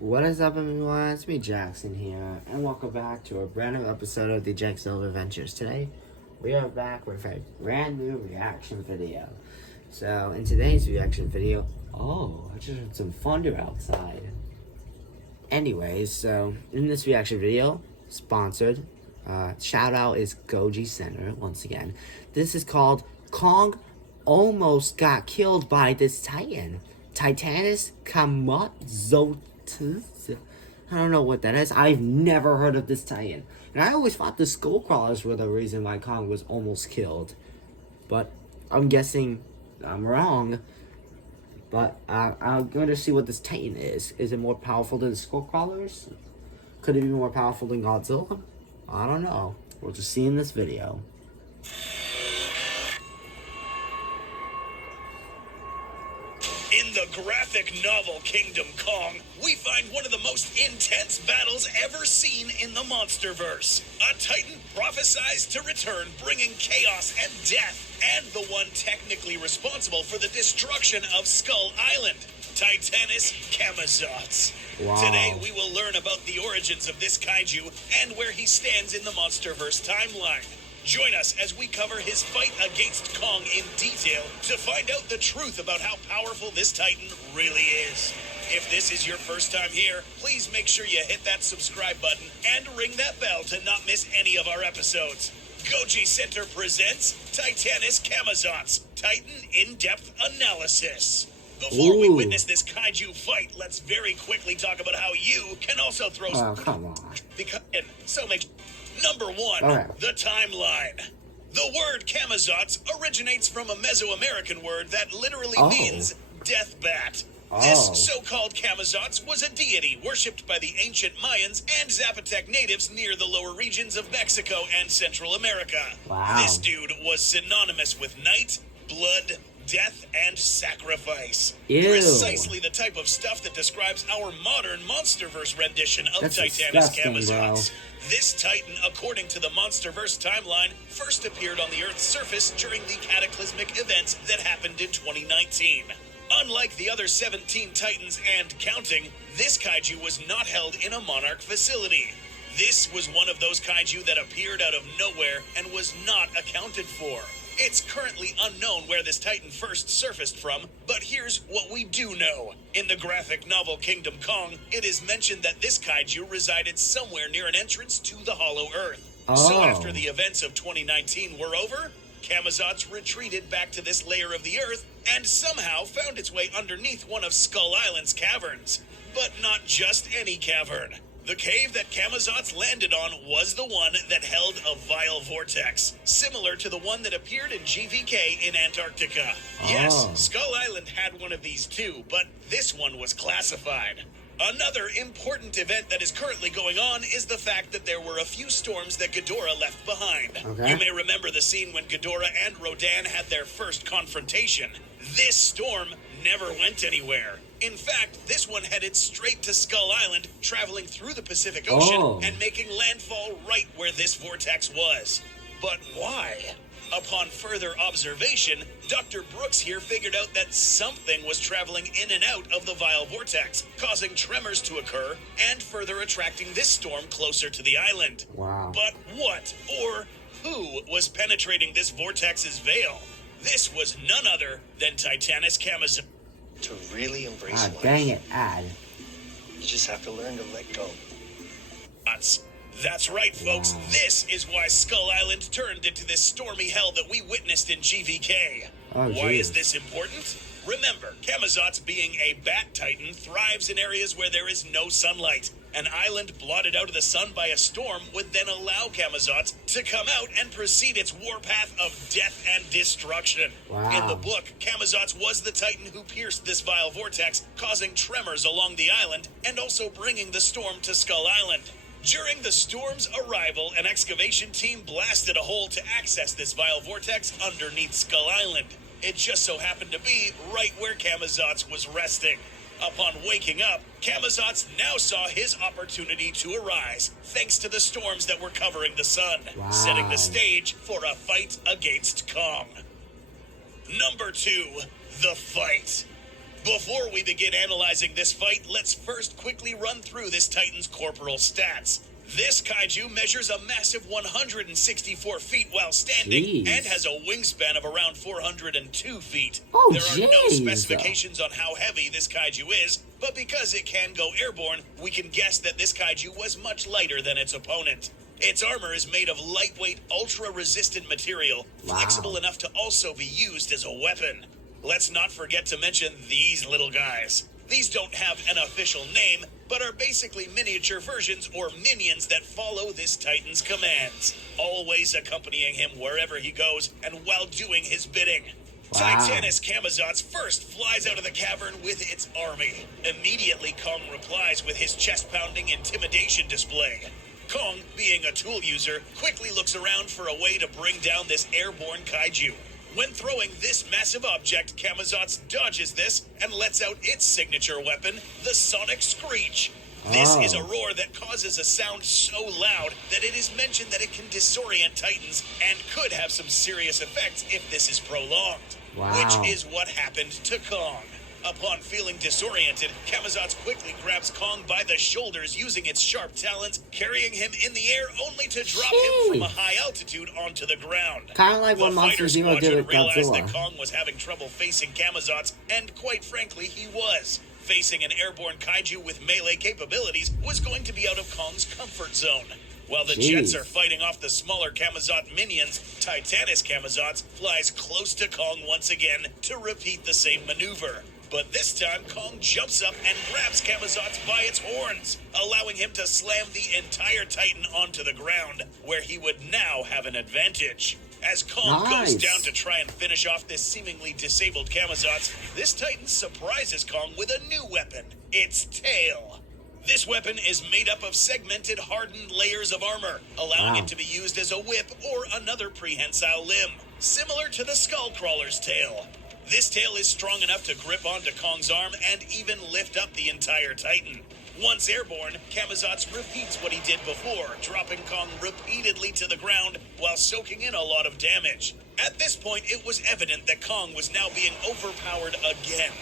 What is up, everyone? It's me, Jaxson here, and welcome back to a brand new episode of the Jaxson Adventures. Today, we are back with a brand new reaction video. So, in today's reaction video, I just heard some thunder outside. Anyways, so, in this reaction video, sponsored, shout out is Goji Center, once again. This is called Kong Almost Got Killed by this Titan. Titanus camazotz. I don't know what that is. I've never heard of this Titan. And I always thought the skull crawlers were the reason why Kong was almost killed. But I'm guessing I'm wrong. But I'm going to see what this Titan is. Is it more powerful than the skull crawlers? Could it be more powerful than Godzilla? I don't know. We'll just see in this video. In the graphic novel Kingdom Kong, we find one of the most intense battles ever seen in the Monsterverse. A Titan prophesies to return, bringing chaos and death, and the one technically responsible for the destruction of Skull Island, Titanus camazotz. Wow. Today, we will learn about the origins of this kaiju and where he stands in the Monsterverse timeline. Join us as we cover his fight against Kong in detail to find out the truth about how powerful this Titan really is. If this is your first time here, please make sure you hit that subscribe button and ring that bell to not miss any of our episodes. Goji Center presents Titanus camazotz, Titan In-Depth Analysis. Before we witness this kaiju fight, let's very quickly talk about how you can also throw... Oh, come on. Number one, the timeline. The word camazotz originates from a Mesoamerican word that literally means death bat. This so-called camazotz was a deity worshipped by the ancient Mayans and Zapotec natives near the lower regions of Mexico and Central America. Wow. This dude was synonymous with night, blood, death, and sacrifice. Ew. Precisely the type of stuff that describes our modern Monsterverse rendition of Titanus camazotz. This Titan, according to the Monsterverse timeline, first appeared on the Earth's surface during the cataclysmic events that happened in 2019. Unlike the other 17 Titans and counting, this kaiju was not held in a monarch facility. This was one of those kaiju that appeared out of nowhere and was not accounted for. It's currently unknown where this Titan first surfaced from, but here's what we do know. In the graphic novel Kingdom Kong, it is mentioned that this kaiju resided somewhere near an entrance to the Hollow Earth. So after the events of 2019 were over, camazotz retreated back to this layer of the Earth and somehow found its way underneath one of Skull Island's caverns. But not just any cavern. The cave that camazotz landed on was the one that held a vile vortex, similar to the one that appeared in GVK in Antarctica. Yes, Skull Island had one of these too, but this one was classified. Another important event that is currently going on is the fact that there were a few storms that Ghidorah left behind. You may remember the scene when Ghidorah and Rodan had their first confrontation. This storm never went anywhere. In fact, this one headed straight to Skull Island, traveling through the Pacific Ocean and making landfall right where this vortex was. But why? Upon further observation, Dr. Brooks here figured out that something was traveling in and out of the vile vortex, causing tremors to occur and further attracting this storm closer to the island. Wow. But what or who was penetrating this vortex's veil? This was none other than Titanus camazotz. To really embrace life, dang it, you just have to learn to let go. That's right, folks. This is why Skull Island turned into this stormy hell that we witnessed in GVK. Why is this important? Remember, camazotz, being a bat titan, thrives in areas where there is no sunlight. An island blotted out of the sun by a storm would then allow camazotz to come out and proceed its warpath of death and destruction. In the book, camazotz was the titan who pierced this vile vortex, causing tremors along the island and also bringing the storm to Skull Island. During the storm's arrival, an excavation team blasted a hole to access this vile vortex underneath Skull Island. It just so happened to be right where camazotz was resting. Upon waking up, camazotz now saw his opportunity to arise, thanks to the storms that were covering the sun, setting the stage for a fight against Kong. Number 2, the fight. Before we begin analyzing this fight, let's first quickly run through this Titan's corporal stats. This kaiju measures a massive 164 feet while standing and has a wingspan of around 402 feet. Oh, there are no specifications on how heavy this kaiju is, but because it can go airborne, we can guess that this kaiju was much lighter than its opponent. Its armor is made of lightweight, ultra-resistant material, flexible enough to also be used as a weapon. Let's not forget to mention these little guys. These don't have an official name, but are basically miniature versions or minions that follow this Titan's commands, always accompanying him wherever he goes and while doing his bidding. Titanus camazotz first flies out of the cavern with its army. Immediately, Kong replies with his chest-pounding intimidation display. Kong, being a tool user, quickly looks around for a way to bring down this airborne kaiju. When throwing this massive object, camazotz dodges this and lets out its signature weapon, the sonic screech. This is a roar that causes a sound so loud that it is mentioned that it can disorient Titans and could have some serious effects if this is prolonged. Which is what happened to Kong. Upon feeling disoriented, camazotz quickly grabs Kong by the shoulders using its sharp talons, carrying him in the air only to drop him from a high altitude onto the ground. Kind of like what Monster Zero did with realized Godzilla. that Kong was having trouble facing camazotz, and quite frankly, he was. Facing an airborne kaiju with melee capabilities was going to be out of Kong's comfort zone. While the jets are fighting off the smaller camazotz minions, Titanus camazotz flies close to Kong once again to repeat the same maneuver. But this time, Kong jumps up and grabs camazotz by its horns, allowing him to slam the entire Titan onto the ground, where he would now have an advantage. As Kong goes down to try and finish off this seemingly disabled camazotz, this Titan surprises Kong with a new weapon, its tail. This weapon is made up of segmented, hardened layers of armor, allowing it to be used as a whip or another prehensile limb, similar to the Skullcrawler's tail. This tail is strong enough to grip onto Kong's arm and even lift up the entire Titan. Once airborne, camazotz repeats what he did before, dropping Kong repeatedly to the ground while soaking in a lot of damage. At this point, it was evident that Kong was now being overpowered again.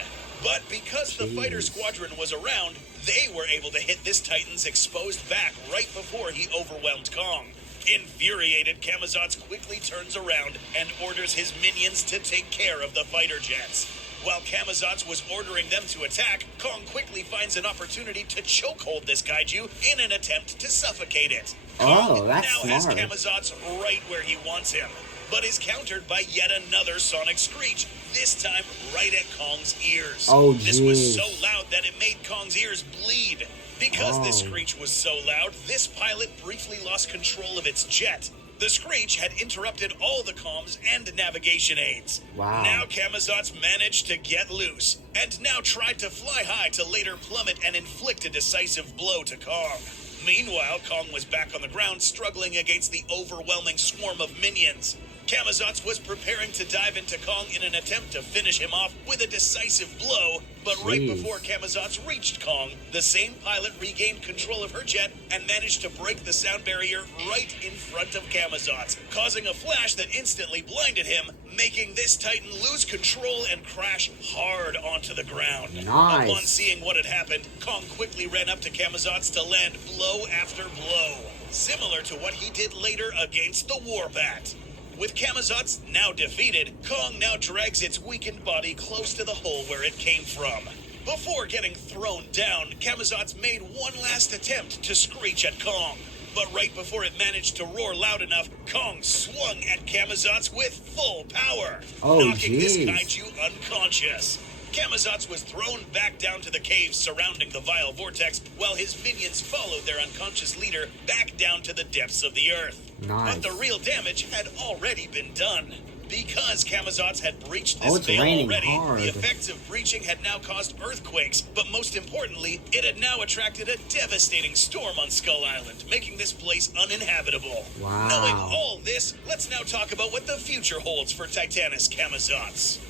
But because the fighter squadron was around, they were able to hit this Titan's exposed back right before he overwhelmed Kong. Infuriated, camazotz quickly turns around and orders his minions to take care of the fighter jets. While camazotz was ordering them to attack, Kong quickly finds an opportunity to chokehold this kaiju in an attempt to suffocate it. Kong now has camazotz right where he wants him, but is countered by yet another sonic screech, this time right at Kong's ears. This was so loud that it made Kong's ears bleed. Because this screech was so loud, this pilot briefly lost control of its jet. The screech had interrupted all the comms and navigation aids. Now camazotz managed to get loose, and now tried to fly high to later plummet and inflict a decisive blow to Kong. Meanwhile, Kong was back on the ground, struggling against the overwhelming swarm of minions. Camazotz was preparing to dive into Kong in an attempt to finish him off with a decisive blow, but right before Camazotz reached Kong, the same pilot regained control of her jet and managed to break the sound barrier right in front of Camazotz, causing a flash that instantly blinded him, making this Titan lose control and crash hard onto the ground. Upon seeing what had happened, Kong quickly ran up to Camazotz to land blow after blow, similar to what he did later against the Warbat. With camazotz now defeated, Kong now drags its weakened body close to the hole where it came from. Before getting thrown down, camazotz made one last attempt to screech at Kong. But right before it managed to roar loud enough, Kong swung at camazotz with full power, knocking this kaiju unconscious. Camazotz was thrown back down to the caves surrounding the vile vortex, while his minions followed their unconscious leader back down to the depths of the earth. But the real damage had already been done. Because camazotz had breached this veil already, the effects of breaching had now caused earthquakes, but most importantly, it had now attracted a devastating storm on Skull Island, making this place uninhabitable. Knowing all this, let's now talk about what the future holds for Titanus camazotz.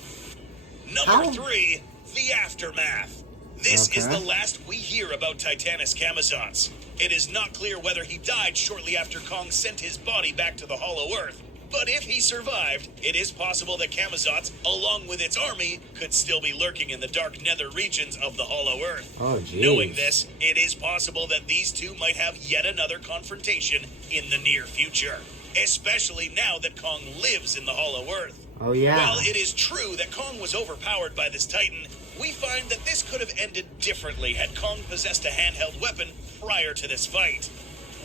Number 3, the aftermath. This is the last we hear about Titanus camazotz. It is not clear whether he died shortly after Kong sent his body back to the Hollow Earth, But if he survived, it is possible that Camazotz, along with its army, could still be lurking in the dark nether regions of the Hollow Earth. Oh, geez. Knowing this, it is possible that these two might have yet another confrontation in the near future. Especially now that Kong lives in the Hollow Earth. Oh, yeah. While it is true that Kong was overpowered by this Titan, we find that this could have ended differently had Kong possessed a handheld weapon prior to this fight.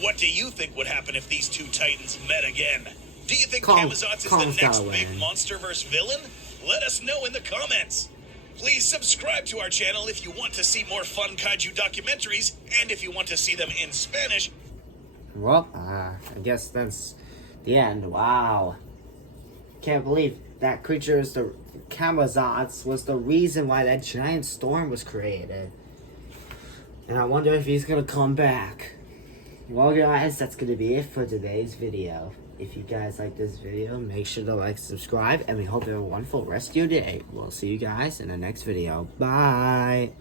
What do you think would happen if these two Titans met again? Do you think Camazotz is the next big MonsterVerse villain? Let us know in the comments. Please subscribe to our channel if you want to see more fun kaiju documentaries, and if you want to see them in Spanish. Well, I guess that's the end. Wow. Can't believe that creature is the Camazotz was the reason why that giant storm was created. And I wonder if he's gonna come back. Well, guys, that's gonna be it for today's video. If you guys like this video, make sure to like, subscribe, and we hope you have a wonderful rest of your day. We'll see you guys in the next video. Bye!